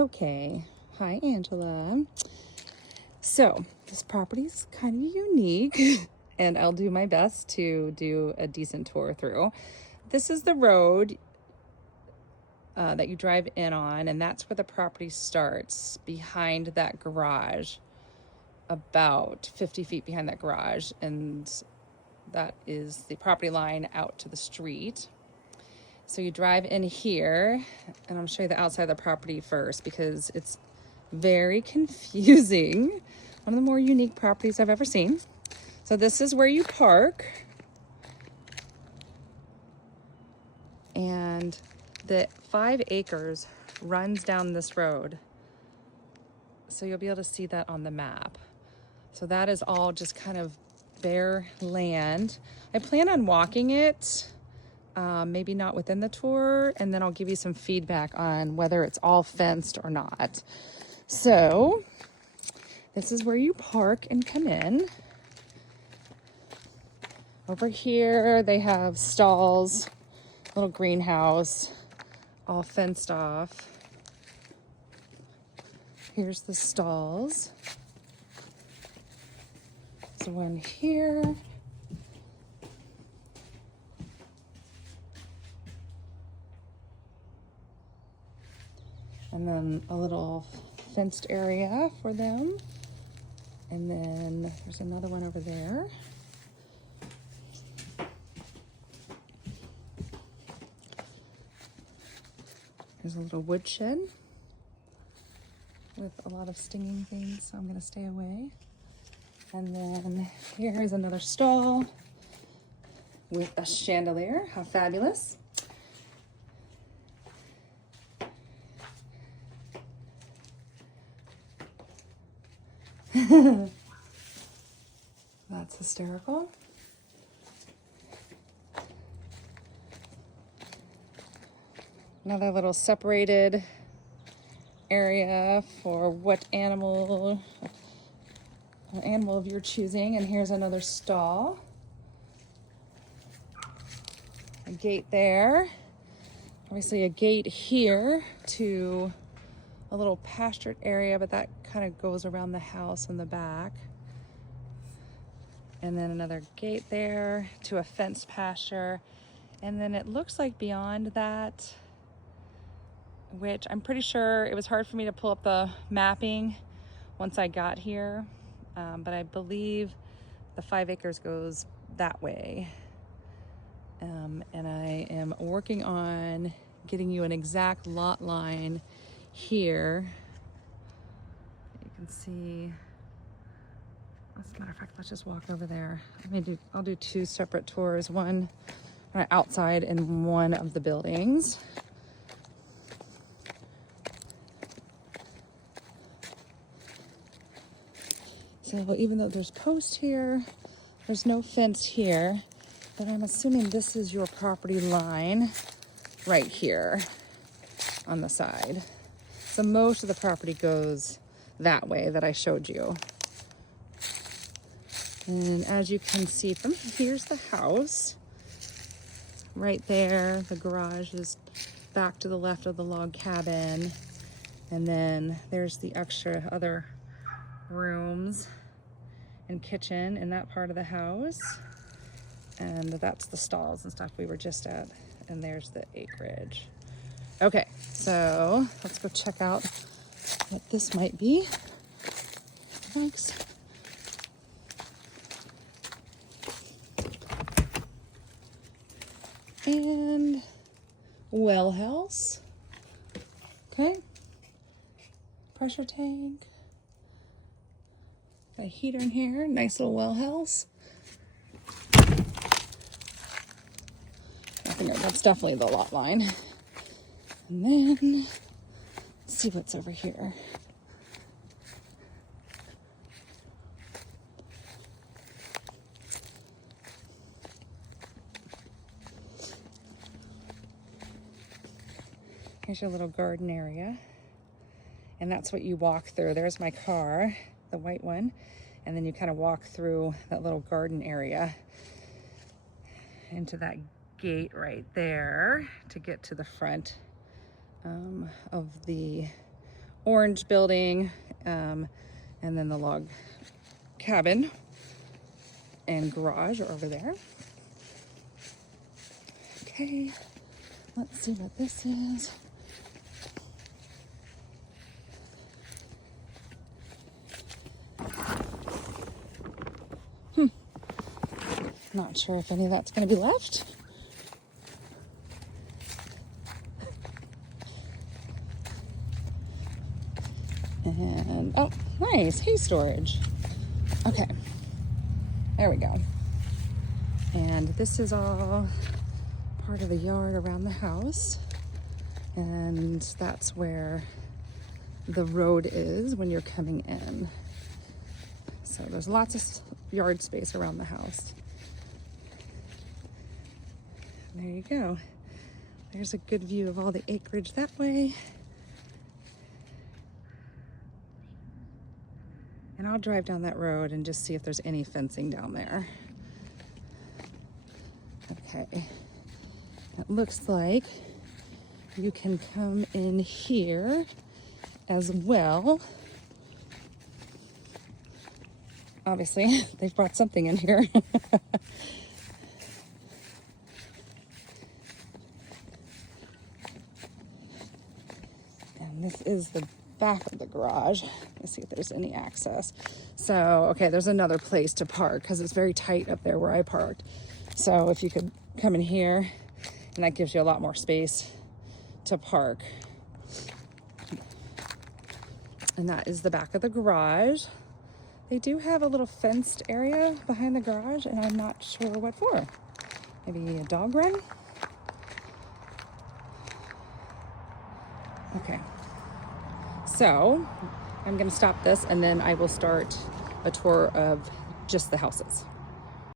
Okay, hi Angela. So this property is kind of unique and I'll do my best to do a decent tour through. This is the road that you drive in on, and that's where the property starts, behind that garage, about 50 feet behind that garage, and that is the property line out to the street. So you drive in here, and I'll show you the outside of the property first because it's very confusing. One of the more unique properties I've ever seen. So this is where you park. And the 5 acres runs down this road. So you'll be able to see that on the map. So that is all just kind of bare land. I plan on walking it, maybe not within the tour, and then I'll give you some feedback on whether it's all fenced or not. So this is where you park and come in. Over here they have stalls, little greenhouse, all fenced off. Here's the stalls. There's one here. And then a little fenced area for them. And then there's another one over there. There's a little woodshed with a lot of stinging things, so I'm going to stay away. And then here's another stall with a chandelier. How fabulous. That's hysterical. Another little separated area for what animal of your choosing. And here's another stall. A gate there. Obviously a gate here to a little pastured area, but that kind of goes around the house in the back. And then another gate there to a fenced pasture. And then it looks like beyond that, which I'm pretty sure it was hard for me to pull up the mapping once I got here, but I believe the 5 acres goes that way. And I am working on getting you an exact lot line here. You can see, as a matter of fact, let's just walk over there. I'll do 2 separate tours, one outside and one of the buildings. So even though there's posts here, there's no fence here, but I'm assuming this is your property line right here on the side. So most of the property goes that way that I showed you. And as you can see from here's the house. Right there, the garage is back to the left of the log cabin. And then there's the extra other rooms and kitchen in that part of the house. And that's the stalls and stuff we were just at. And there's the acreage. Okay, so let's go check out what this might be. Thanks. And well house. Okay. Pressure tank. Got a heater in here. Nice little well house. I think that's definitely the lot line. And then let's see what's over here. Here's your little garden area. And that's what you walk through. There's my car, the white one. And then you kind of walk through that little garden area into that gate right there to get to the front of the orange building, and then the log cabin and garage are over there. Okay, let's see what this is. Not sure if any of that's going to be left. And, oh, nice, hay storage. Okay, there we go. And this is all part of the yard around the house. And that's where the road is when you're coming in. So there's lots of yard space around the house. There you go. There's a good view of all the acreage that way. And I'll drive down that road and just see if there's any fencing down there. Okay. It looks like you can come in here as well. Obviously, they've brought something in here. And this is the back of the garage. Let's see if there's any access. So, okay, there's another place to park because it's very tight up there where I parked. So if you could come in here, and that gives you a lot more space to park. And that is the back of the garage. They do have a little fenced area behind the garage, and I'm not sure what for. Maybe a dog run? Okay. So I'm gonna stop this and then I will start a tour of just the houses.